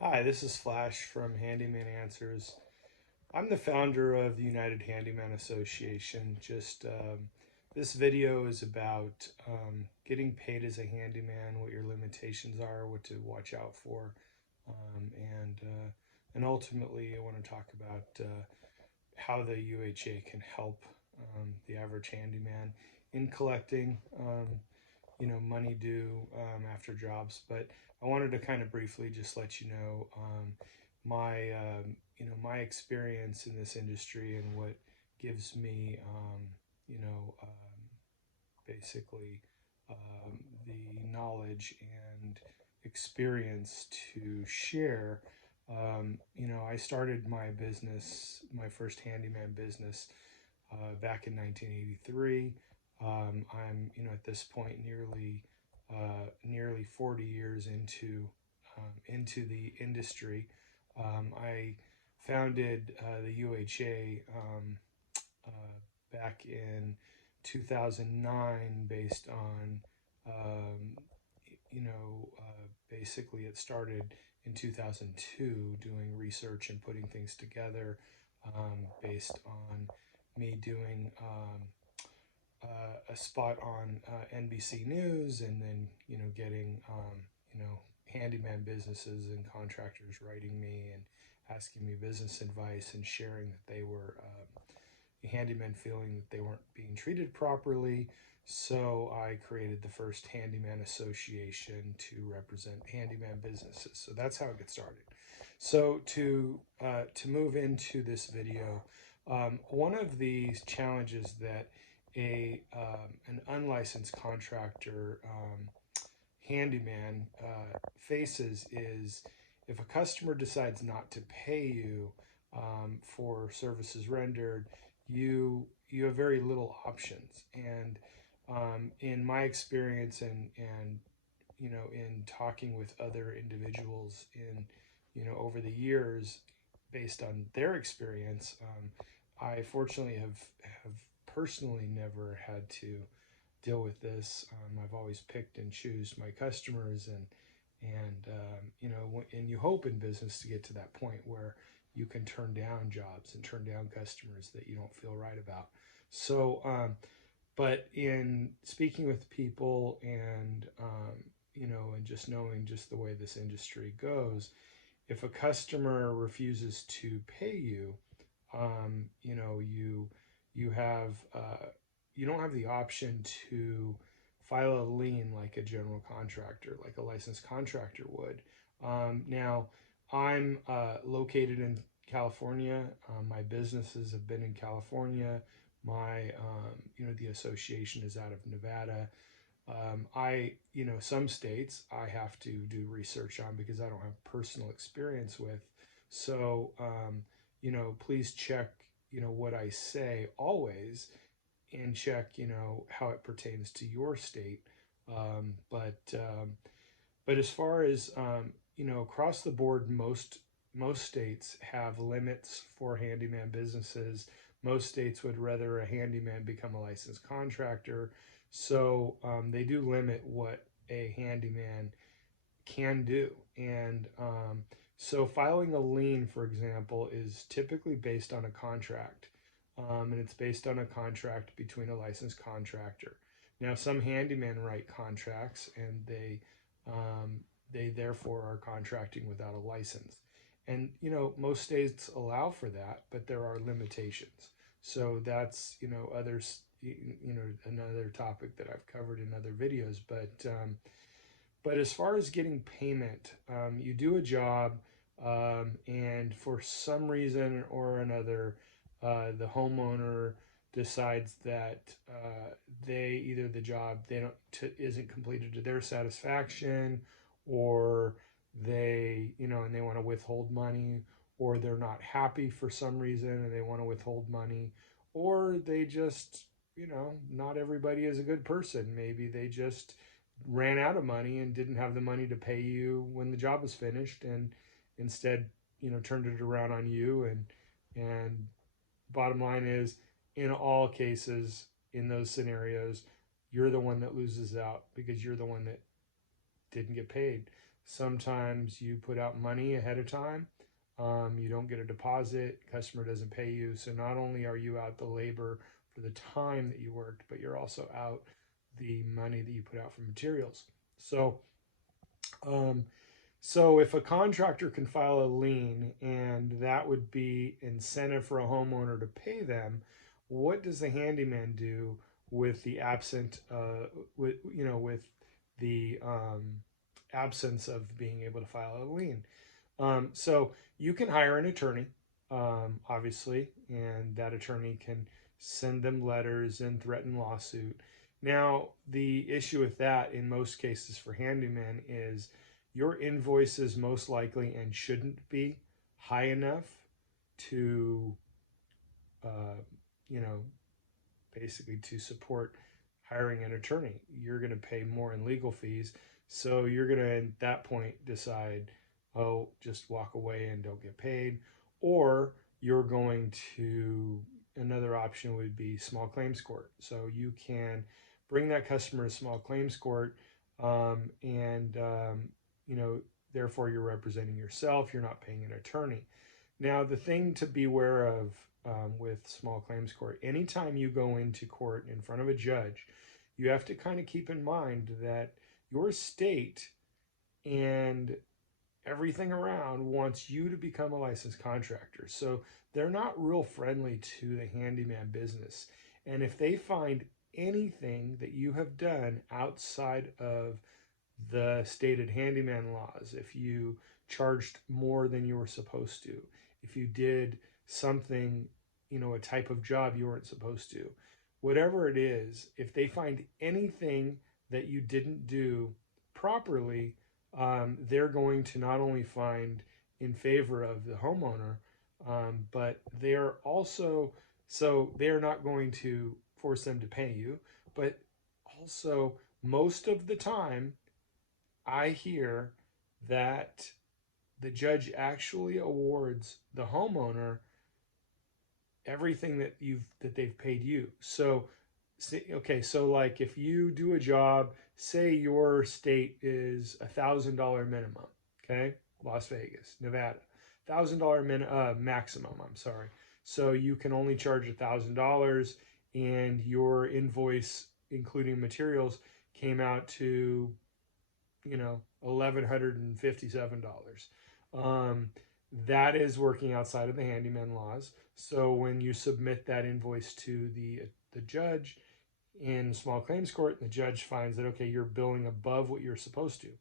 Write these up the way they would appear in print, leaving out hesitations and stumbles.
Hi, this is Flash from Handyman Answers. I'm the founder of the United Handyman Association. This video is about getting paid as a handyman, what your limitations are, what to watch out for, um, and uh, and ultimately, I want to talk about how the UHA can help the average handyman in collecting money due after jobs. But I wanted to kind of briefly just let you know my experience in this industry and what gives me you know um, basically the knowledge and experience to share. I started my business, my first handyman business, back in 1983. I'm at this point nearly 40 years into the industry. I founded the UHA back in 2009 based on um, basically it started in 2002 doing research and putting things together based on me doing a spot on NBC News, and then getting handyman businesses and contractors writing me and asking me business advice and sharing that they were handymen feeling that they weren't being treated properly. So I created the first Handyman Association to represent handyman businesses. So that's how it gets started. So to move into this video, one of the challenges that a an unlicensed contractor handyman faces is if a customer decides not to pay you for services rendered, you have very little options. And in my experience and in talking with other individuals in over the years, based on their experience, I fortunately have personally never had to deal with this. I've always picked and choose my customers, and you hope in business to get to that point where you can turn down jobs and turn down customers that you don't feel right about. So, but in speaking with people and and just knowing just the way this industry goes, if a customer refuses to pay you, you have you don't have the option to file a lien like a general contractor, like a licensed contractor would. Now, I'm located in California. My businesses have been in California. The association is out of Nevada. Some states I have to do research on because I don't have personal experience with. So, please check, what I say always, and check, how it pertains to your state. Um, but, um, but as far as, across the board, most states have limits for handyman businesses. Most states would rather a handyman become a licensed contractor. So they do limit what a handyman can do. And so filing a lien, for example, is typically based on a contract. And it's based on a contract between a licensed contractor. Now, some handymen write contracts, and they therefore are contracting without a license. And most states allow for that, but there are limitations. So that's others another topic that I've covered in other videos. But as far as getting payment, you do a job, and for some reason or another, the homeowner decides that they either the job they don't isn't completed to their satisfaction, or and they want to withhold money, or they're not happy for some reason and they want to withhold money, or they just not everybody is a good person. Maybe they just ran out of money and didn't have the money to pay you when the job was finished, and instead turned it around on you. And bottom line is, in all cases, in those scenarios, you're the one that loses out because you're the one that didn't get paid. Sometimes you put out money ahead of time. You don't get a deposit, customer doesn't pay you. So not only are you out the labor for the time that you worked, but you're also out the money that you put out for materials. So, um, so if a contractor can file a lien, and that would be incentive for a homeowner to pay them, what does the handyman do with the with the absence of being able to file a lien? So you can hire an attorney, obviously, and that attorney can send them letters and threaten lawsuit. Now, the issue with that in most cases for handyman is your invoices most likely and shouldn't be high enough to, uh, you know, basically to support hiring an attorney. You're going to pay more in legal fees. So you're going to, at that point, decide, oh, just walk away and don't get paid. Or you're going to, another option would be small claims court. So you can bring that customer to small claims court, and therefore you're representing yourself. You're not paying an attorney. Now, the thing to beware of with small claims court, anytime you go into court in front of a judge, you have to kind of keep in mind that your state and everything around wants you to become a licensed contractor. So they're not real friendly to the handyman business. And if they find anything that you have done outside of the stated handyman laws, if you charged more than you were supposed to, if you did something, a type of job you weren't supposed to, whatever it is, if they find anything that you didn't do properly, they're going to not only find in favor of the homeowner, but they're also, so they're not going to force them to pay you, but also most of the time I hear that the judge actually awards the homeowner everything that they've paid you. So, okay, so like if you do a job, say your state is $1,000 minimum, okay, Las Vegas, Nevada, $1,000 maximum. I'm sorry. So you can only charge $1,000, and your invoice, including materials, came out to $1,157. That is working outside of the handyman laws. So when you submit that invoice to the judge in small claims court, the judge finds that, okay, you're billing above what you're supposed to.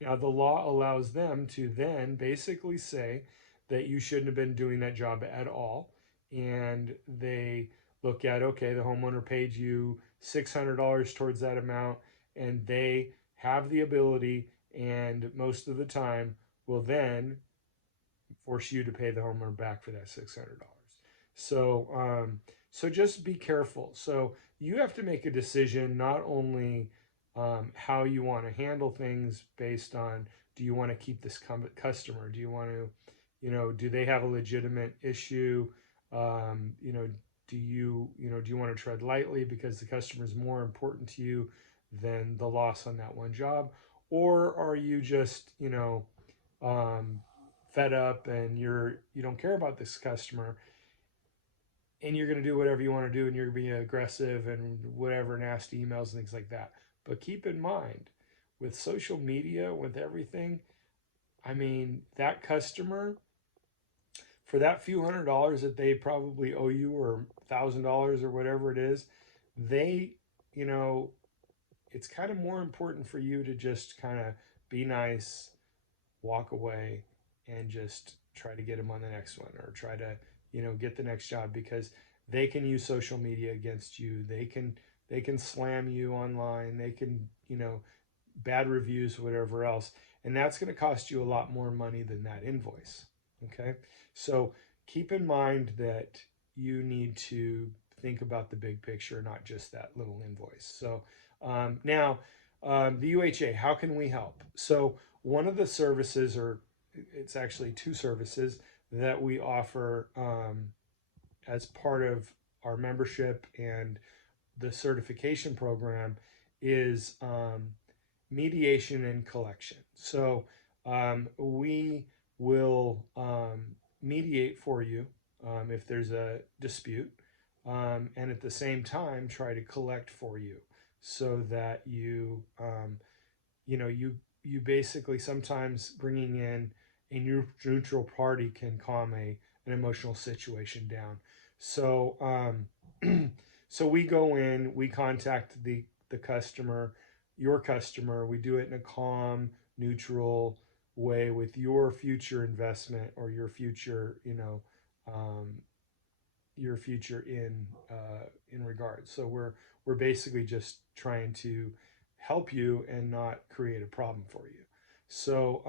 Now the law allows them to then basically say that you shouldn't have been doing that job at all, and they look at, okay, the homeowner paid you $600 towards that amount, and they have the ability, and most of the time will then force you to pay the homeowner back for that $600. So just be careful. So you have to make a decision, not only how you want to handle things based on, do you want to keep this customer? Do you want to, do they have a legitimate issue? Do you want to tread lightly because the customer is more important to you than the loss on that one job? Or are you just, fed up and you don't care about this customer, and you're going to do whatever you want to do, and you're going to be aggressive and whatever, nasty emails and things like that? But keep in mind, with social media, with everything, I mean, that customer, for that few $100s that they probably owe you, or $1,000 or whatever it is, they, it's kind of more important for you to just kind of be nice, walk away, and just try to get them on the next one, or try to, get the next job, because they can use social media against you. They can slam you online. They can, bad reviews, whatever else, and that's going to cost you a lot more money than that invoice. Okay, so keep in mind that you need to think about the big picture, not just that little invoice. So now, the UHA, how can we help? So one of the services, or it's actually two services that we offer as part of our membership and the certification program, is mediation and collection. So we will mediate for you if there's a dispute, and at the same time try to collect for you, so that you basically, sometimes bringing in a neutral party can calm an emotional situation down. So so we go in, we contact the customer, your customer. We do it in a calm, neutral way with your future investment, or um, your future in regards. So we're basically just trying to help you and not create a problem for you. So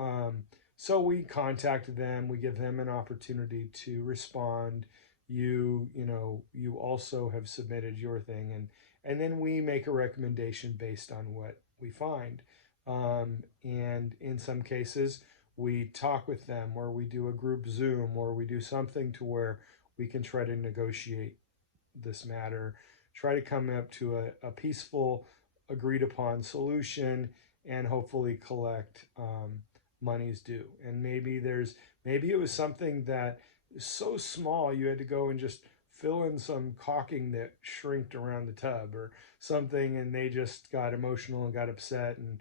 so we contact them, we give them an opportunity to respond. You also have submitted your thing, and then we make a recommendation based on what we find. And in some cases, we talk with them, or we do a group Zoom, or we do something to where we can try to negotiate this matter, try to come up to a peaceful, agreed upon solution, and hopefully collect money's due. And maybe it was something that is so small you had to go and just fill in some caulking that shrinked around the tub or something, and they just got emotional and got upset, and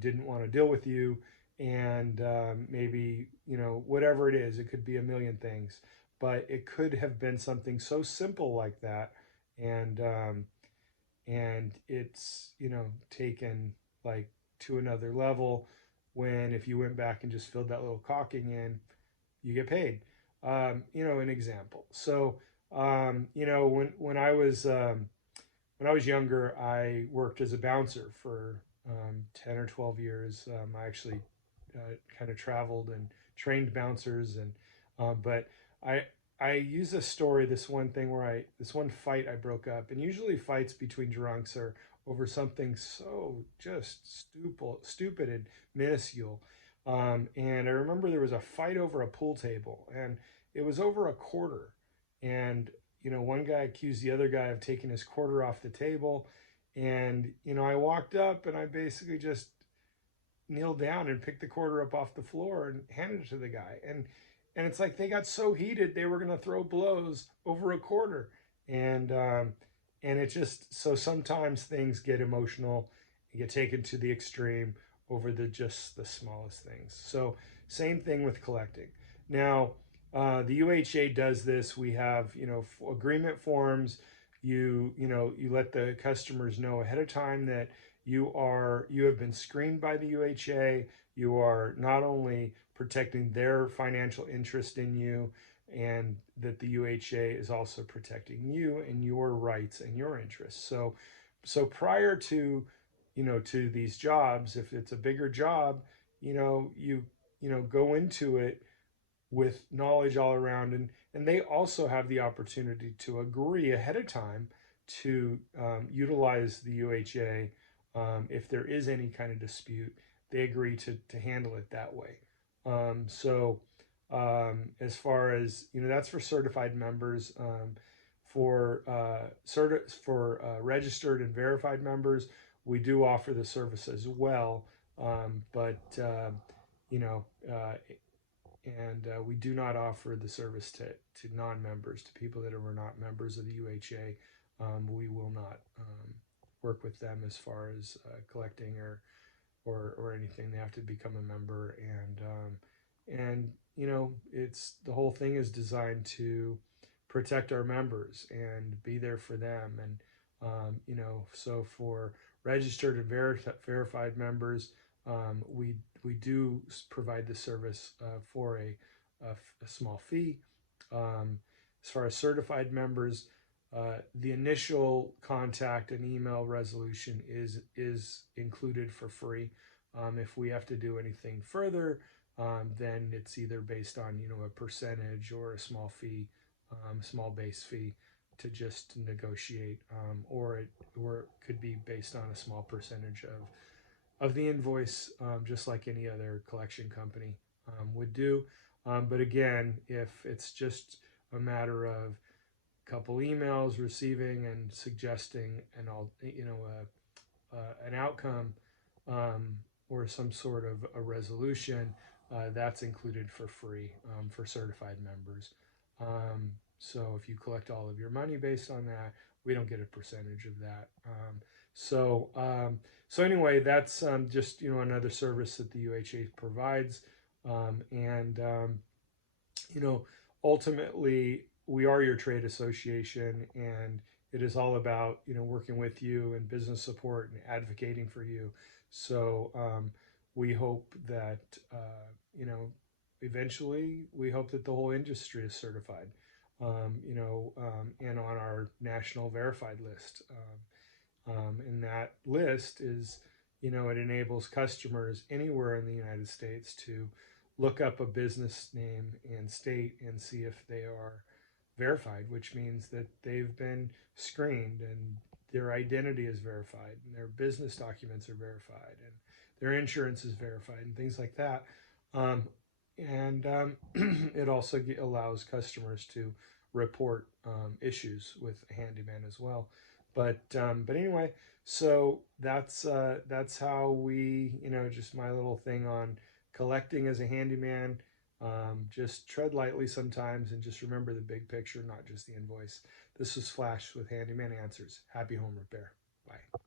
didn't want to deal with you. And maybe whatever it is, it could be a million things, but it could have been something so simple like that. And um, and it's taken like to another level, when if you went back and just filled that little caulking in, you get paid. An example. So when I was younger, I worked as a bouncer for 10 or 12 years. I actually kind of traveled and trained bouncers, and but I I use this story, this one fight I broke up, and usually fights between drunks are over something so just stupid and minuscule. And I remember there was a fight over a pool table, and it was over a quarter. And one guy accused the other guy of taking his quarter off the table, and I walked up and I basically just kneeled down and picked the quarter up off the floor and handed it to the guy. And it's like they got so heated they were going to throw blows over a quarter. And um, and it just, so sometimes things get emotional and get taken to the extreme over the smallest things. So same thing with collecting. Now the UHA does this. We have agreement forms. You let the customers know ahead of time that you have been screened by the UHA. You are not only protecting their financial interest in you, and that the UHA is also protecting you and your rights and your interests. So prior to these jobs, if it's a bigger job, you go into it with knowledge all around, and they also have the opportunity to agree ahead of time to utilize the UHA. If there is any kind of dispute, they agree to handle it that way. So as far as that's for certified members. For registered and verified members, we do offer the service as well. But you know and we do not offer the service to non-members, to people that are not members of the UHA. We will not work with them as far as collecting or anything. They have to become a member, and it's the whole thing is designed to protect our members and be there for them. And so for registered and verified members, we do provide the service for a small fee. As far as certified members, the initial contact and email resolution is included for free. If we have to do anything further, then it's either based on a percentage or a small fee, small base fee to just negotiate, or it could be based on a small percentage of the invoice, just like any other collection company would do. But again, if it's just a matter of a couple emails receiving and suggesting an outcome, or some sort of a resolution, that's included for free for certified members. So if you collect all of your money based on that, we don't get a percentage of that. So anyway, that's just another service that the UHA provides, and ultimately we are your trade association, and it is all about working with you and business support and advocating for you. So we hope that eventually we hope that the whole industry is certified, and on our national verified list. And that list is, it enables customers anywhere in the United States to look up a business name and state and see if they are verified, which means that they've been screened and their identity is verified and their business documents are verified and their insurance is verified and things like that. And it also allows customers to report issues with Handyman as well. But anyway, so that's how we, just my little thing on collecting as a handyman. Just tread lightly sometimes and just remember the big picture, not just the invoice. This was Flash with Handyman Answers. Happy home repair. Bye.